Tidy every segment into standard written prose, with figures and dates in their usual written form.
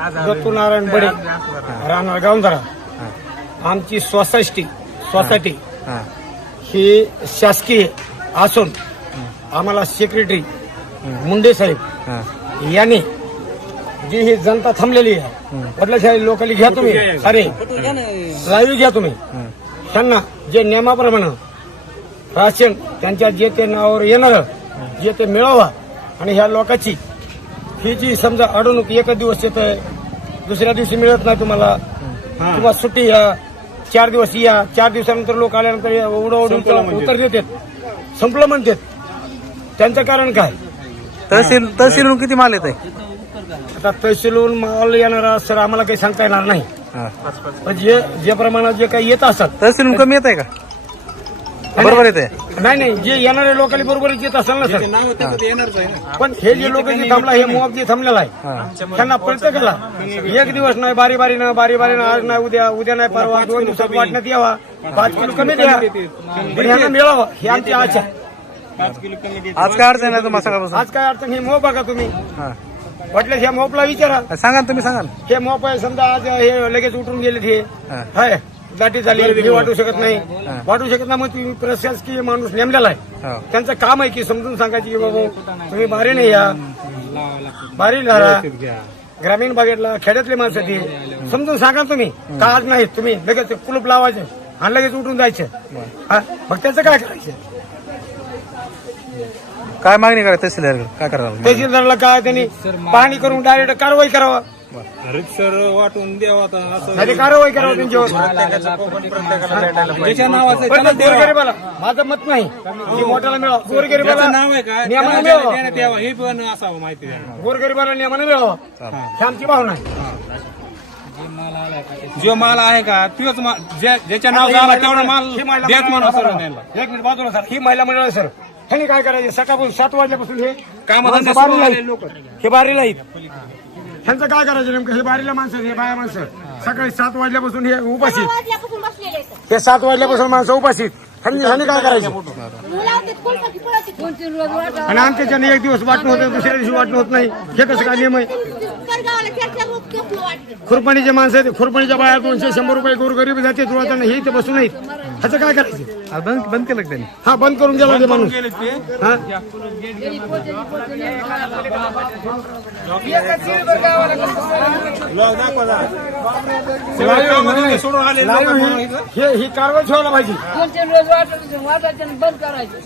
दत्तू नारायण बडे राहणार गावंधारा. आमची सोसायटी ही शासकीय असून आम्हाला सेक्रेटरी मुंडे साहेब यांनी जी ही जनता थांबलेली आहे वडल्याशाही लोकली घ्या तुम्ही अरे लाईव्ह घ्या तुम्ही. त्यांना जे नियमाप्रमाणे राशन त्यांच्या जे ते नावावर येणार जे ते मिळावा आणि ह्या लोकांची ही जी समजा अडवणूक एकच दिवस येत आहे दुसऱ्या दिवशी मिळत नाही तुम्हाला किंवा सुट्टी या 4 दिवस या 4 दिवसानंतर लोक आल्यानंतर उडवून उत्तर देतात संपलं म्हणतात. त्यांचं कारण काय? तहसीलहून किती माल येत आहे? आता तहसीलहून माल येणारा सर आम्हाला काही सांगता येणार नाही. पण जे प्रमाणात जे काही येत असतात तहसीलहून कमी येत आहे का? बरोबर येते नाही जे येणारे लोकांनी बरोबर येत असेल ना सर. पण हे जे लोक जे थांबला हे मोब जे थांबलेला आहे त्यांना प्रत्येकाला एक दिवस नाही बारी आज नाही उद्या नाही परवा 2 दिवसात वाटण्यात यावा 5 किलो कमी द्या पण ह्यांना मिळावं ही आमची आशा. आज काय अडचण आहे तुम्हाला सकाळपासून? आज काय अडचण हे मोब बघा तुम्ही वाटलं ह्या मोपला विचारा. सांगा तुम्ही सांगा. हे मोप आहे समजा आज हे लगेच उठून गेले हे हाय लाठी झाली मी वाटू शकत नाही मग तुम्ही प्रशासकीय माणूस नेमलेला आहे त्यांचं काम आहे की समजून सांगायची की बाबा तुम्ही बारीने या बारी धरा ग्रामीण भागातला खेड्यातले माणसं ती समजून सांगा तुम्ही का आज नाही तुम्ही लगेच कुलूप लावायचं आणि लगेच उठून जायचं मग त्याचं काय करायचं? काय मागणी करा तहसीलदार काय करावं? तहसीलदारला काय त्यांनी पाहणी करून डायरेक्ट कारवाई करावा सर वाटून द्यावा कारवाई करावं त्यांच्यावर. गोरगरीबाला माझं मत नाही की मोठ्याला मिळावं गोरगरीबाला नाव आहे का नियमाने मिळावं हे पण असावं माहिती गोरगरीबाला नियमाने मिळावं ही आमची भावना आहे. जो माल आहे का तोच ज्याच्या नाव झाला तेवढा माल देत म्हणून सर. 1 मिनिट बाजूला सर. ही महिला मंडळ आहे सर. ह्यांनी काय करायचं सकाळपासून 7 वाजल्यापासून हे कामाला बारीला हे बारीला आहेत ह्यांचं काय करायचं नेमकं? हे बारीला माणसं हे बाया माणसं सकाळी 7 वाजल्यापासून हे उपाशी हे 7 वाजल्यापासून माणसं उपाशी ह्यांनी काय करायचं? आणि आमच्याच्याने एक दिवस वाटणं होतं दुसऱ्या दिवशी वाटणं होत नाही हे कसं काय नियम आहे? खुरपणीचे माणसं आहेत खुरपणीच्या बाया 200-100 रुपये गोरगरीब जाते त्यांना हे इथे बसून नाहीत ह्याचं काय करायचं? बंद केलं त्यांनी. हा बंद करून गेला ते माणूस. ही कारवाई ठेवायला पाहिजे. 2-3 रोज वाटायचं बंद करायचं.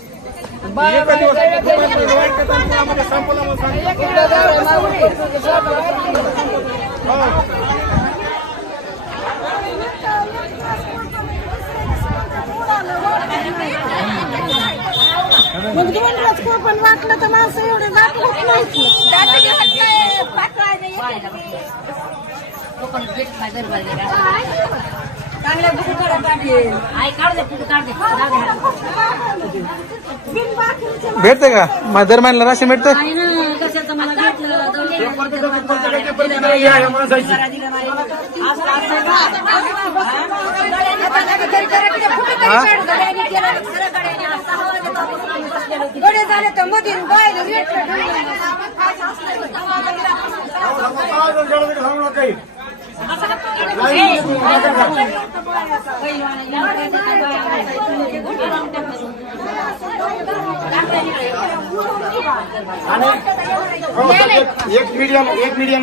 मग 2 रोज पण वाटलं तर माणसं एवढे जात भेटते का? माझ्या दरम्यानला राशन भेटतं? गडे झाले तर मधील एक मीडिया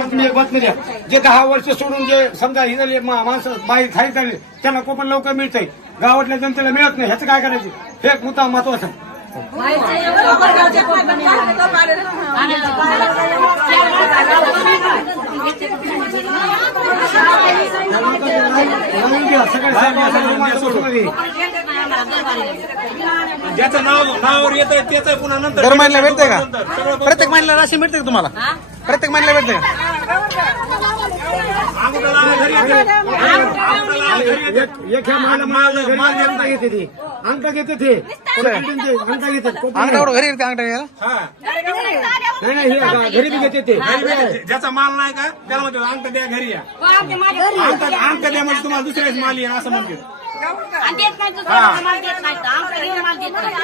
तुम्ही एक बातमी द्या. जे 10 वर्ष सोडून जे समजा हिजले माणसं बाई खाली झाले त्यांना कोपण लवकर मिळतंय गावातल्या जनतेला मिळत नाही ह्याचं काय करायचं? हे एक मुद्दा महत्वाचा. ज्याचं नावावर येत त्याचं पुन्हा नंतर दर महिन्याला भेटते का? प्रत्येक महिन्याला राशन भेटते का तुम्हाला? प्रत्येक महिन्याला भेटते का? एक अंक घेते ते अंक घेते ते अंक घेतात अंगठा घरी येते अंगठा घ्यायला? नाही हे घरी बी घेते ते. ज्याचा माल नाही का त्याला म्हणतो अंक द्या घरी या अंक द्या म्हणजे तुम्हाला दुसऱ्याच माल या असं म्हणते. आणि देत नाही दुसऱ्याला माल देत नाही तर आमचा घेऊन माल देत नाही.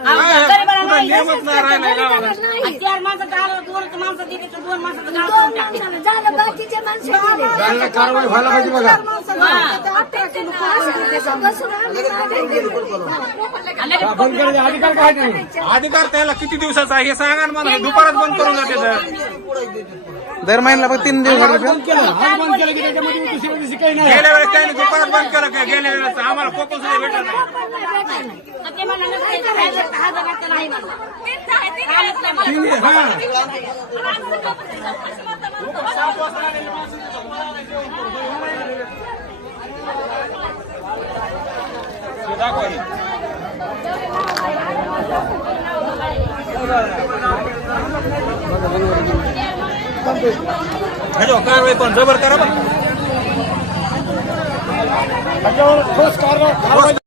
गरिबाला नाही. नियमच नाही राहिलाय गावाला. आणि 4 माणसाचं आलं, 2 माणसं दिली तर 2 माणसाचं गाव करून टाकते. त्यांना कारवाई व्हायला पाहिजे बघा. बंद करायचे अधिकार काय नाही. अधिकार त्याला किती दिवसाचा आहे हे सांगा ना मला. दुपारात बंद करून जाते तर. दर महिन्याला बघ 3 दिवस बंद केलं आज बंद केलं की त्याच्यामध्ये दुसऱ्या दिवशी काही नाही. गेल्या वेळेस त्यांनी दुपारात बंद केलं काय? गेल्या वेळेस आम्हाला कोकण सुद्धा भेटत नाही. तर ते मला नसते, हा जगात नाही म्हणलं. कालच नाही म्हणलं. ते दाखवा हे. ह्याच्यावर कारवाई पण जबर करा बरं. त्याच्यावर ठोस कारवाई